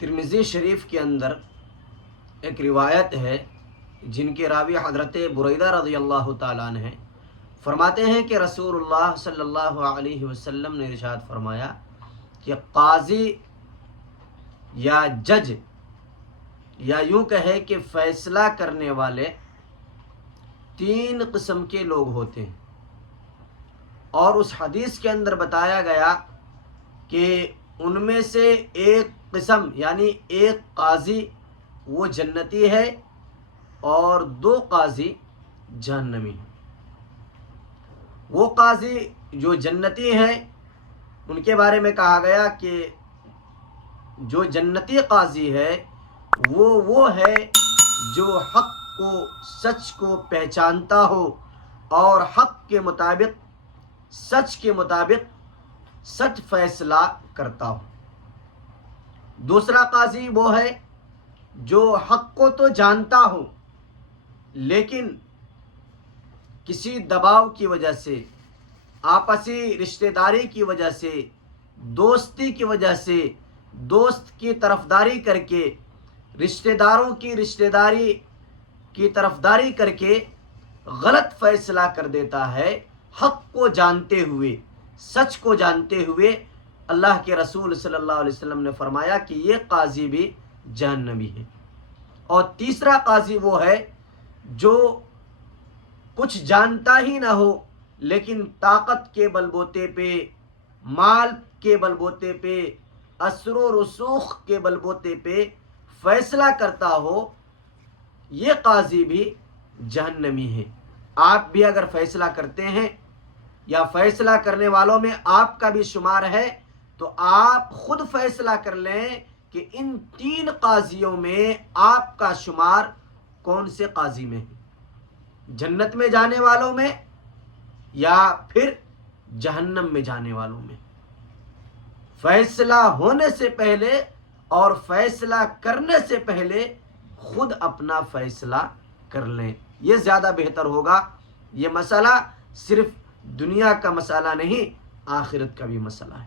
ترمذی شریف کے اندر ایک روایت ہے جن کے راوی حضرت بریدہ رضی اللہ تعالیٰ عنہ ہیں۔ فرماتے ہیں کہ رسول اللہ صلی اللہ علیہ وسلم نے ارشاد فرمایا کہ قاضی یا جج یا یوں کہے کہ فیصلہ کرنے والے 3 قسم کے لوگ ہوتے ہیں، اور اس حدیث کے اندر بتایا گیا کہ ان میں سے ایک قسم یعنی ایک قاضی وہ جنتی ہے اور 2 قاضی جہنمی ہیں۔ وہ قاضی جو جنتی ہیں ان کے بارے میں کہا گیا کہ جو جنتی قاضی ہے وہ ہے جو حق کو سچ کو پہچانتا ہو اور حق کے مطابق سچ فیصلہ کرتا ہو۔ دوسرا قاضی وہ ہے جو حق کو تو جانتا ہو لیکن کسی دباؤ کی وجہ سے، آپسی رشتہ داری کی وجہ سے، دوستی کی وجہ سے، دوست کی طرفداری کر کے، رشتہ داروں کی رشتہ داری کی طرفداری کر کے غلط فیصلہ کر دیتا ہے، حق کو جانتے ہوئے، سچ کو جانتے ہوئے۔ اللہ کے رسول صلی اللہ علیہ وسلم نے فرمایا کہ یہ قاضی بھی جہنمی ہے۔ اور تیسرا قاضی وہ ہے جو کچھ جانتا ہی نہ ہو لیکن طاقت کے بل بوتے پہ، مال کے بل بوتے پہ، اثر و رسوخ کے بل بوتے پہ فیصلہ کرتا ہو، یہ قاضی بھی جہنمی ہے۔ آپ بھی اگر فیصلہ کرتے ہیں یا فیصلہ کرنے والوں میں آپ کا بھی شمار ہے تو آپ خود فیصلہ کر لیں کہ ان 3 قاضیوں میں آپ کا شمار کون سے قاضی میں ہے، جنت میں جانے والوں میں یا پھر جہنم میں جانے والوں میں۔ فیصلہ ہونے سے پہلے اور فیصلہ کرنے سے پہلے خود اپنا فیصلہ کر لیں، یہ زیادہ بہتر ہوگا۔ یہ مسئلہ صرف دنیا کا مسئلہ نہیں، آخرت کا بھی مسئلہ ہے۔